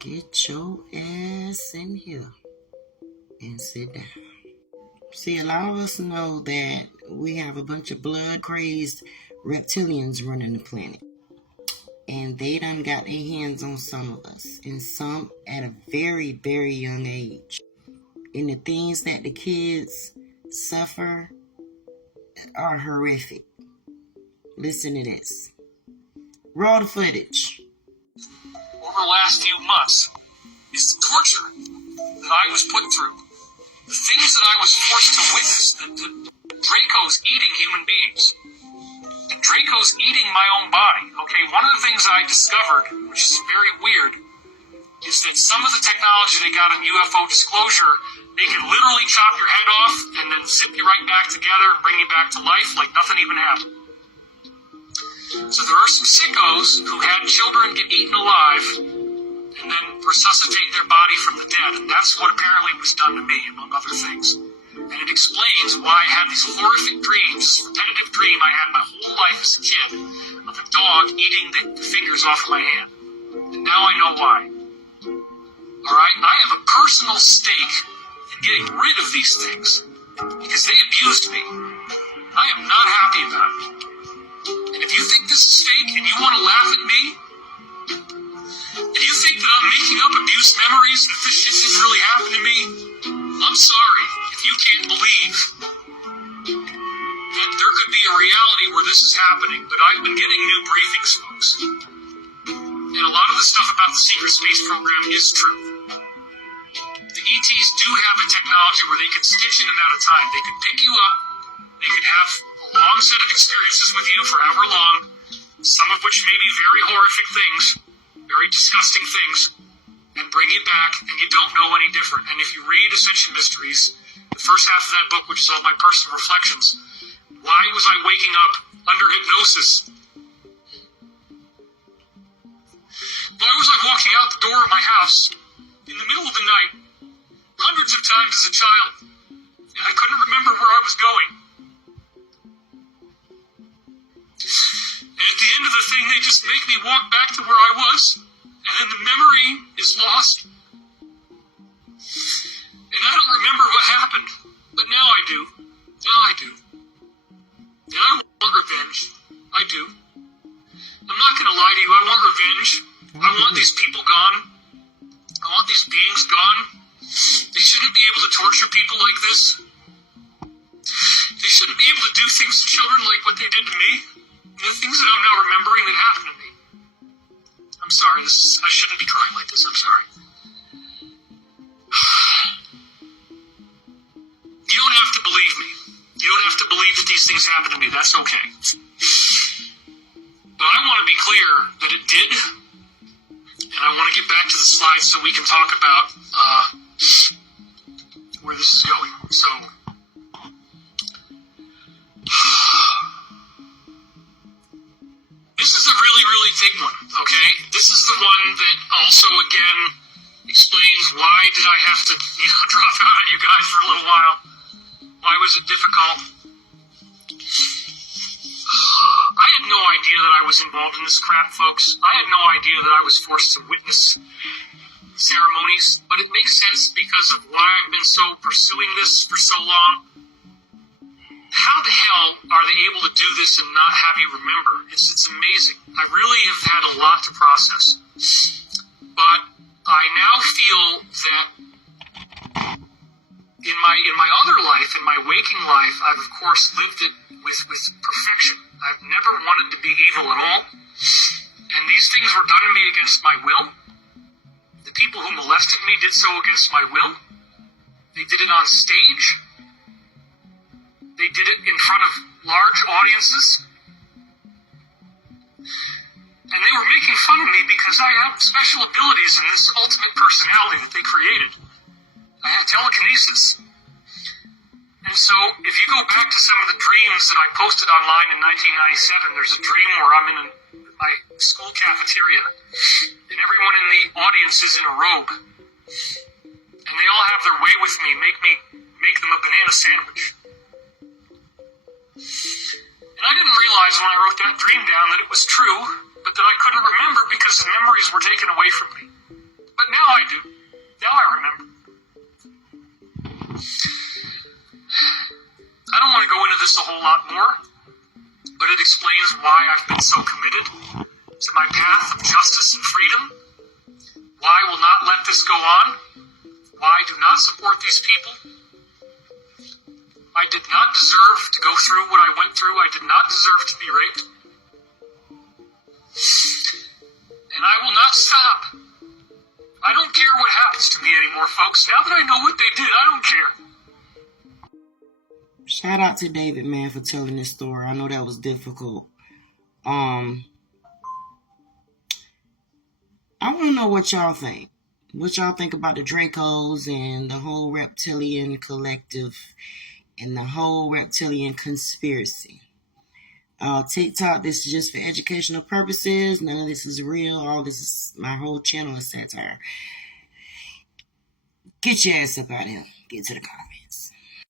Get your ass in here and sit down. See, a lot of us know that we have a bunch of blood-crazed reptilians running the planet. And they done got their hands on some of us, and some at a very, very young age. And the things that the kids suffer are horrific. Listen to this. Roll the footage. Over the last few months is the torture that I was put through. The things that I was forced to witness, the Draco's eating human beings. The Draco's eating my own body. Okay, one of the things I discovered, which is very weird, is that some of the technology they got in UFO disclosure, they can literally chop your head off and then zip you right back together and bring you back to life like nothing even happened. So there are some sickos who had children get eaten alive and then resuscitate their body from the dead, and that's what apparently was done to me, among other things. And it explains why I had these horrific dreams, this repetitive dream I had my whole life as a kid, of a dog eating the fingers off of my hand. And now I know why. Alright, I have a personal stake in getting rid of these things, because they abused me. I am not happy about it. And if you think this is fake and you want to laugh at me, and you think that I'm making up abuse memories and this shit didn't really happen to me, I'm sorry if you can't believe that there could be a reality where this is happening. But I've been getting new briefings, folks. And a lot of the stuff about the secret space program is true. The ETs do have a technology where they can stitch in and out of time. They could pick you up, they could have a long set of experiences with you forever long, some of which may be very horrific things, very disgusting things, and bring you back, and you don't know any different. And if you read Ascension Mysteries, the first half of that book, which is all my personal reflections, why was I waking up under hypnosis? Why was I walking out the door of my house in the middle of the night, hundreds of times as a child, and I couldn't remember where I was going? And at the end of the thing, they just make me walk back to where I was, and the memory is lost. And I don't remember what happened, but now I do. Now I do. And I want revenge. I do. I'm not going to lie to you, I want revenge. I want these people gone. I want these beings gone. They shouldn't be able to torture people like this. They shouldn't be able to do things to children like what they did to me. The things that I'm now remembering that happened to me. I'm sorry, I shouldn't be crying like this, I'm sorry. You don't have to believe me. You don't have to believe that these things happened to me, that's okay. But I want to be clear that it did, and I want to get back to the slides so we can talk about where this is going. So, this is a really, really big one, okay? This is the one that also, again, explains why did I have to, drop out on you guys for a little while. Why was it difficult? I had no idea that I was involved in this crap, folks. I had no idea that I was forced to witness ceremonies, but it makes sense because of why I've been so pursuing this for so long. How the hell are they able to do this and not have you remember? It's amazing. I really have had a lot to process. But I now feel that in my other life, in my waking life, I've of course lived it with perfection. I've never wanted to be evil at all. And these things were done to me against my will. The people who molested me did so against my will. They did it on stage. They did it in front of large audiences. And they were making fun of me because I have special abilities in this ultimate personality that they created. I had telekinesis. And so, if you go back to some of the dreams that I posted online in 1997, there's a dream where I'm in my school cafeteria, and everyone in the audience is in a robe. And they all have their way with me, make them a banana sandwich. And I didn't realize when I wrote that dream down that it was true, but that I couldn't remember because the memories were taken away from me. But now now I remember. I don't want to go into this a whole lot more, but it explains why I've been so committed to my path of justice and freedom, why I will not let this go on, why I do not support these people. I did not deserve to go through what I went through. I did not deserve to be raped. And I will not stop. I don't care what happens to me anymore, folks. Now that I know what they did, I don't care. Shout out to David, man, for telling this story. I know that was difficult. I want to know what y'all think. What y'all think about the Dracos and the whole reptilian collective and the whole reptilian conspiracy. TikTok, this is just for educational purposes. None of this is real. All this is, my whole channel is satire. Get your ass up out of here. Get to the comments.